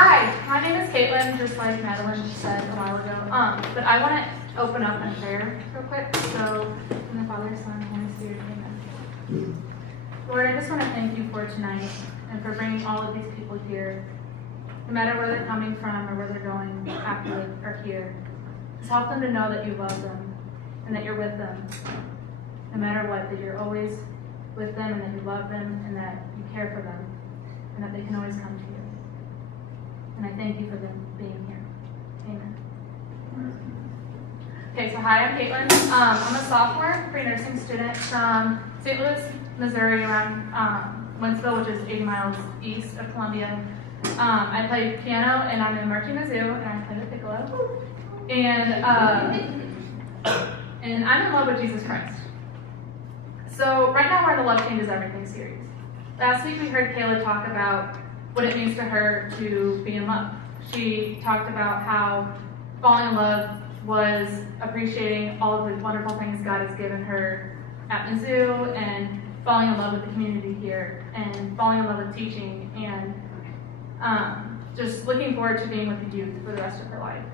Hi, my name is Kaitlyn, just like Madeline said a while ago. But I want to open up in prayer real quick. So, in the Father, Son, Holy Spirit, amen. Lord, I just want to thank you for tonight and for bringing all of these people here, no matter where they're coming from or where they're going after they are here. Just help them to know that you love them and that you're with them, no matter what, that you're always with them and that you love them and that you care for them and that they can always come to you. And I thank you for them being here. Amen. Okay, so hi, I'm Kaitlyn. I'm a sophomore pre-nursing student from St. Louis, Missouri, around Wentzville, which is 80 miles east of Columbia. I play piano and I'm in marching Mizzou, and I play the piccolo. And I'm in love with Jesus Christ. So right now we're in the Love Changes Everything series. Last week we heard Kayla talk about what it means to her to be in love. She talked about how falling in love was appreciating all of the wonderful things God has given her at Mizzou, and falling in love with the community here, and falling in love with teaching, and just looking forward to being with the youth for the rest of her life.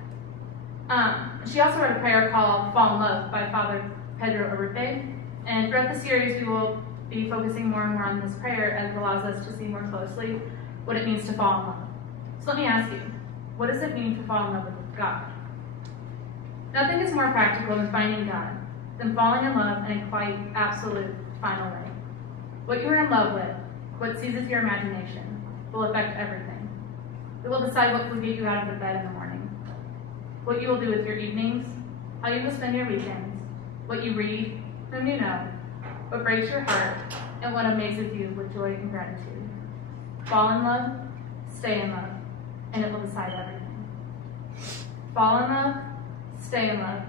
She also wrote a prayer called Fall in Love by Father Pedro Arrupe, and throughout the series we will be focusing more and more on this prayer as it allows us to see more closely what it means to fall in love. So let me ask you, what does it mean to fall in love with God? Nothing is more practical than finding God, than falling in love in a quite absolute final way. What you are in love with, what seizes your imagination, will affect everything. It will decide what will get you out of the bed in the morning, what you will do with your evenings, how you will spend your weekends, what you read, whom you know, what breaks your heart, and what amazes you with joy and gratitude. Fall in love, stay in love, and it will decide everything. Fall in love, stay in love,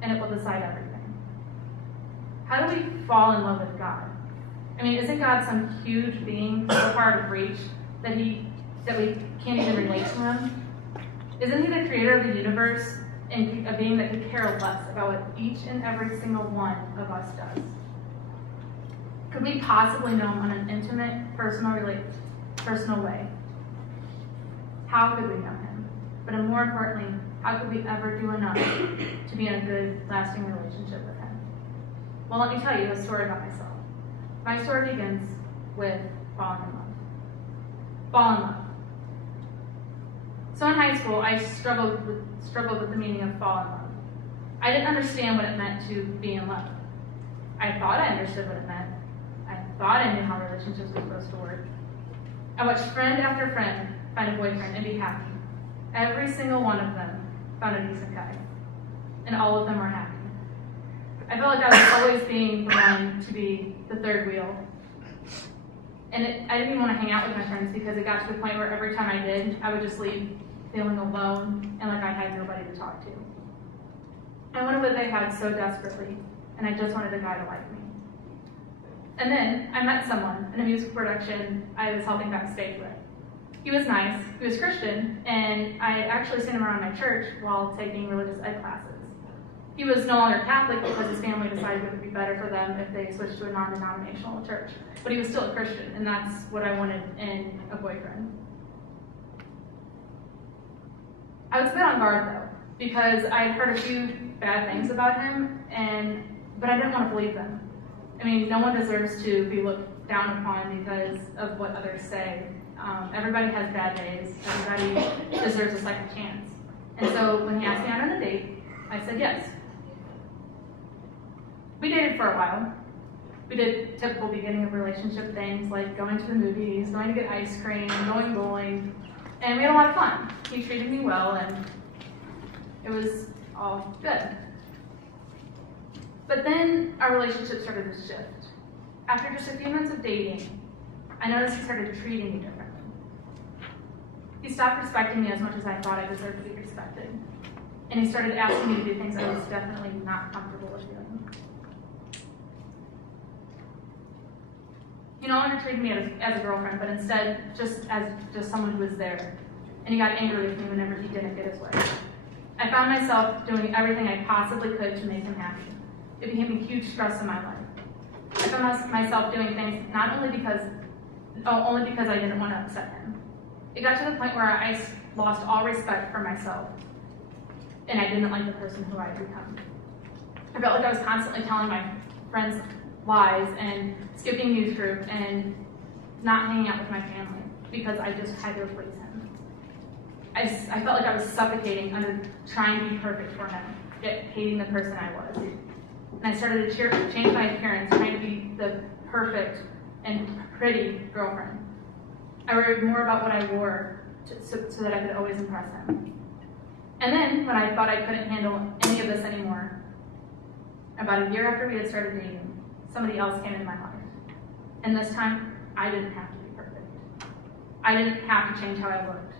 and it will decide everything. How do we fall in love with God? I mean, isn't God some huge being so far out of reach that we can't even relate to him? Isn't he the creator of the universe and a being that could care less about what each and every single one of us does? Could we possibly know him on an intimate, personal way? How could we know him? But more importantly, how could we ever do enough to be in a good, lasting relationship with him? Well, let me tell you a story about myself. My story begins with falling in love. Fall in love. So in high school, I struggled with the meaning of fall in love. I didn't understand what it meant to be in love. I thought I understood what it meant. I thought I knew how relationships were supposed to work. I watched friend after friend find a boyfriend and be happy. Every single one of them found a decent guy. And all of them were happy. I felt like I was always being the one to be the third wheel. And I didn't even want to hang out with my friends because it got to the point where every time I did, I would just leave feeling alone and like I had nobody to talk to. I wanted what they had so desperately, and I just wanted a guy to like me. And then I met someone in a music production I was helping backstage with. He was nice, he was Christian, and I had actually seen him around my church while taking religious ed classes. He was no longer Catholic because his family decided it would be better for them if they switched to a non-denominational church. But he was still a Christian, and that's what I wanted in a boyfriend. I was a bit on guard though, because I had heard a few bad things about him, but I didn't want to believe them. I mean, no one deserves to be looked down upon because of what others say. Everybody has bad days. Everybody deserves a second chance. And so when he asked me out on a date, I said yes. We dated for a while. We did typical beginning of relationship things like going to the movies, going to get ice cream, going bowling, and we had a lot of fun. He treated me well, and it was all good. But then our relationship started to shift. After just a few months of dating, I noticed he started treating me differently. He stopped respecting me as much as I thought I deserved to be respected. And he started asking me to do things I was definitely not comfortable with doing. He no longer treated me as a girlfriend, but instead just as someone who was there. And he got angry with me whenever he didn't get his way. I found myself doing everything I possibly could to make him happy. It became a huge stress in my life. I found myself doing things not only because I didn't want to upset him. It got to the point where I lost all respect for myself, and I didn't like the person who I had become. I felt like I was constantly telling my friends lies and skipping youth group and not hanging out with my family because I just had to please him. I felt like I was suffocating under trying to be perfect for him, yet hating the person I was. And I started to change my appearance, trying to be the perfect and pretty girlfriend. I worried more about what I wore so that I could always impress him. And then, when I thought I couldn't handle any of this anymore, about a year after we had started dating, somebody else came into my life. And this time, I didn't have to be perfect. I didn't have to change how I looked.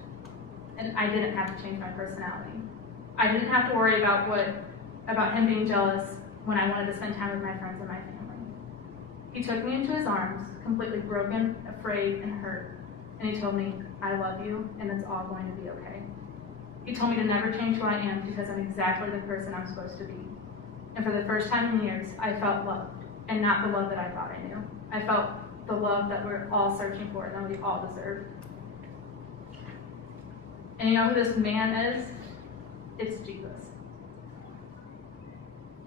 And I didn't have to change my personality. I didn't have to worry about him being jealous when I wanted to spend time with my friends and my family. He took me into his arms, completely broken, afraid, and hurt. And he told me, I love you, and it's all going to be okay. He told me to never change who I am because I'm exactly the person I'm supposed to be. And for the first time in years, I felt loved, and not the love that I thought I knew. I felt the love that we're all searching for and that we all deserve. And you know who this man is? It's Jesus.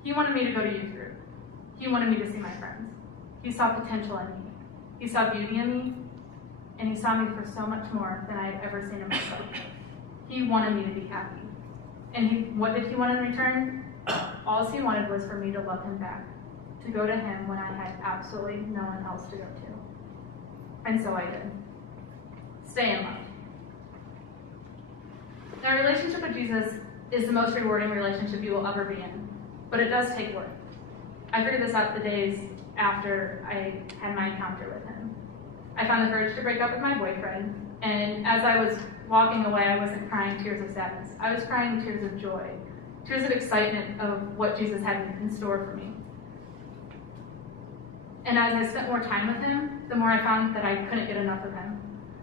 He wanted me to go to youth group. He wanted me to see my friends. He saw potential in me. He saw beauty in me, and he saw me for so much more than I had ever seen in myself. He wanted me to be happy. And what did he want in return? All he wanted was for me to love him back, to go to him when I had absolutely no one else to go to. And so I did. Stay in love. Now, a relationship with Jesus is the most rewarding relationship you will ever be in, but it does take work. I figured this out the days after I had my encounter with him. I found the courage to break up with my boyfriend, and as I was walking away, I wasn't crying tears of sadness. I was crying tears of joy, tears of excitement of what Jesus had in store for me. And as I spent more time with him, the more I found that I couldn't get enough of him.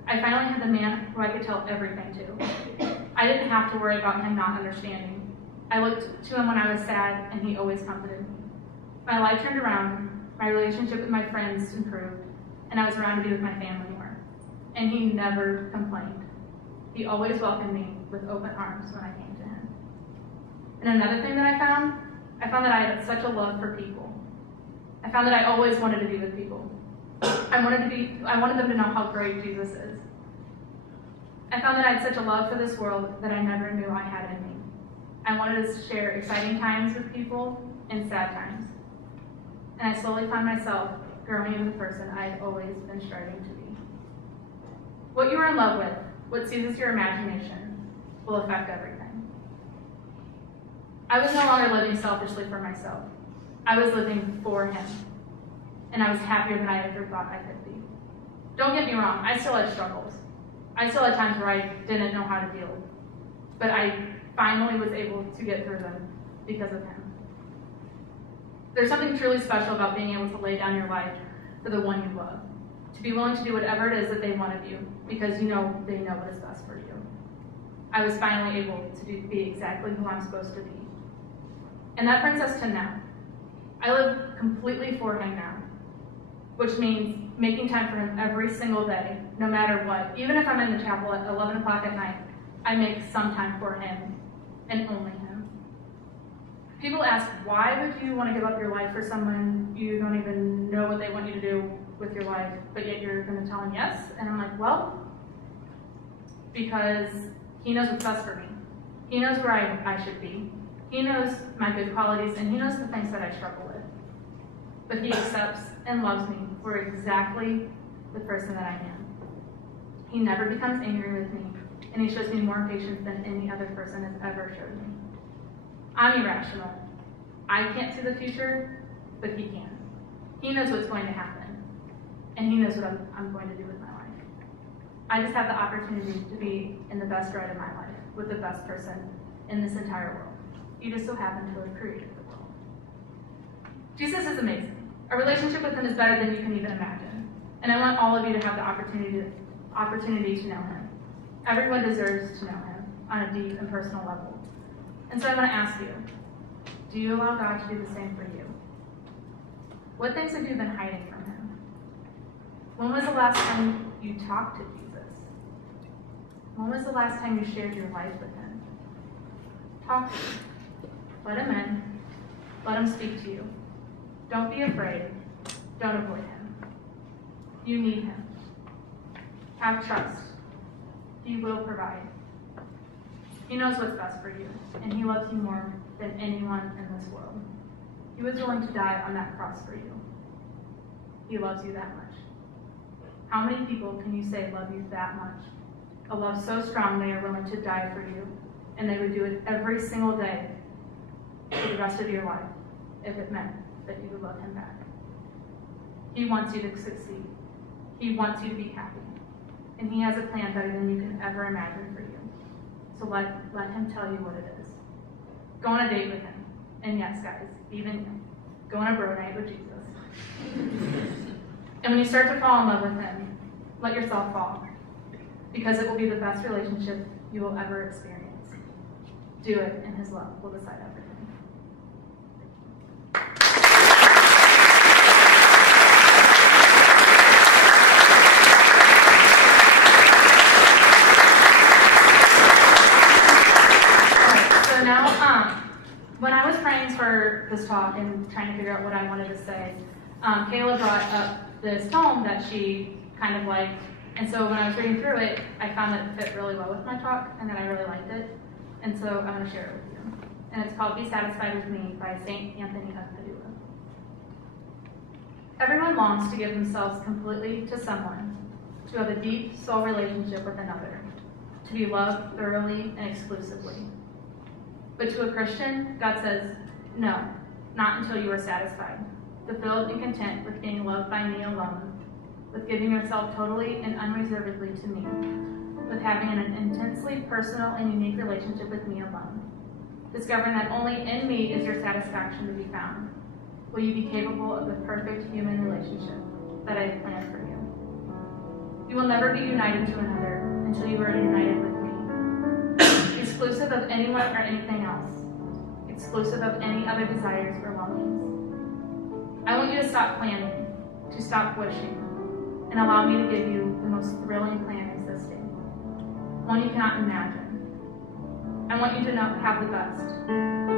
I finally had the man who I could tell everything to. I didn't have to worry about him not understanding. I looked to him when I was sad, and he always comforted me. My life turned around, my relationship with my friends improved, and I was around to be with my family more. And he never complained. He always welcomed me with open arms when I came to him. And another thing that I found that I had such a love for people. I found that I always wanted to be with people. I wanted them to know how great Jesus is. I found that I had such a love for this world that I never knew I had in me. I wanted to share exciting times with people and sad times. And I slowly found myself growing into the person I had always been striving to be. What you are in love with, what seizes your imagination, will affect everything. I was no longer living selfishly for myself. I was living for him. And I was happier than I ever thought I could be. Don't get me wrong, I still had struggles. I still had times where I didn't know how to deal. But I finally was able to get through them because of him. There's something truly special about being able to lay down your life for the one you love. To be willing to do whatever it is that they want of you, because you know they know what is best for you. I was finally able to be exactly who I'm supposed to be. And that brings us to now. I live completely for him now, which means making time for him every single day, no matter what. Even if I'm in the chapel at 11 o'clock at night, I make some time for him, and only him. People ask, why would you want to give up your life for someone you don't even know what they want you to do with your life, but yet you're going to tell him yes? And I'm like, well, because he knows what's best for me. He knows where I should be. He knows my good qualities, and he knows the things that I struggle with. But he accepts and loves me for exactly the person that I am. He never becomes angry with me, and he shows me more patience than any other person has ever showed me. I'm irrational. I can't see the future, but he can. He knows what's going to happen, and he knows what I'm going to do with my life. I just have the opportunity to be in the best ride of my life with the best person in this entire world. You just so happen to have created the world. Jesus is amazing. A relationship with him is better than you can even imagine. And I want all of you to have the opportunity to know him. Everyone deserves to know him on a deep and personal level. And so I want to ask you, do you allow God to do the same for you? What things have you been hiding from him? When was the last time you talked to Jesus? When was the last time you shared your life with him? Talk to him. Let him in. Let him speak to you. Don't be afraid. Don't avoid him. You need him. Have trust. He will provide. He knows what's best for you, and he loves you more than anyone in this world. He was willing to die on that cross for you. He loves you that much. How many people can you say love you that much? A love so strong they are willing to die for you, and they would do it every single day for the rest of your life if it meant that you would love him back. He wants you to succeed. He wants you to be happy. And he has a plan better than you can ever imagine for you. So let him tell you what it is. Go on a date with him. And yes, guys, even you. Go on a bro night with Jesus. And when you start to fall in love with him, let yourself fall. Because it will be the best relationship you will ever experience. Do it, and his love will decide everything. When I was praying for this talk and trying to figure out what I wanted to say, Kayla brought up this poem that she kind of liked. And so when I was reading through it, I found that it fit really well with my talk and that I really liked it. And so I want to share it with you. And it's called Be Satisfied With Me by St. Anthony of Padua. Everyone longs to give themselves completely to someone, to have a deep soul relationship with another, to be loved thoroughly and exclusively. But to a Christian, God says, no, not until you are satisfied, fulfilled and content with being loved by me alone, with giving yourself totally and unreservedly to me, with having an intensely personal and unique relationship with me alone, discovering that only in me is your satisfaction to be found. Will you be capable of the perfect human relationship that I have planned for you? You will never be united to another until you are united with me. Exclusive of anyone or anything else, exclusive of any other desires or longings. I want you to stop planning, to stop wishing, and allow me to give you the most thrilling plan existing, one you cannot imagine. I want you to have the best.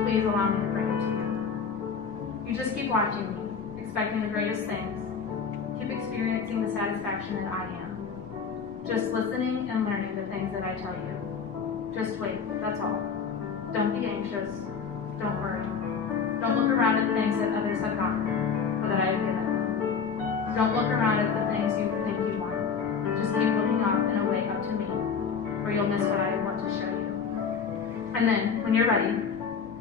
Please allow me to bring it to you. You just keep watching me, expecting the greatest things. Keep experiencing the satisfaction that I am. Just listening and learning the things that I tell you. Just wait, that's all. Don't be anxious. Don't worry. Don't look around at the things that others have gotten or that I have given them. Don't look around at the things you think you want. Just keep looking up and away up to me, or you'll miss what I want to show you. And then, when you're ready,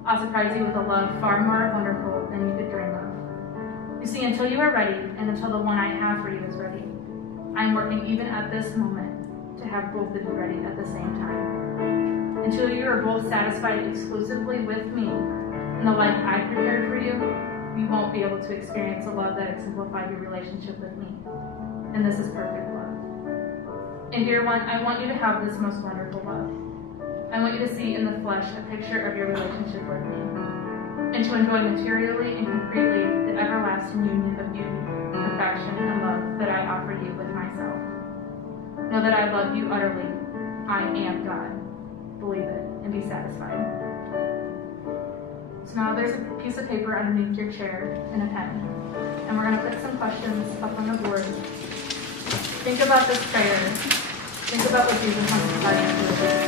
I'll surprise you with a love far more wonderful than you could dream of. You see, until you are ready, and until the one I have for you is ready, I am working even at this moment to have both of you ready at the same time. Until you are both satisfied exclusively with me and the life I prepared for you, you won't be able to experience a love that exemplified your relationship with me. And this is perfect love. And dear one, I want you to have this most wonderful love. I want you to see in the flesh a picture of your relationship with me, and to enjoy materially and concretely the everlasting union of beauty, perfection, and love that I offer you with myself. Know that I love you utterly. I am God. Believe it and be satisfied. So now there's a piece of paper underneath your chair and a pen. And we're going to put some questions up on the board. Think about this prayer. Think about what Jesus wants to tell you.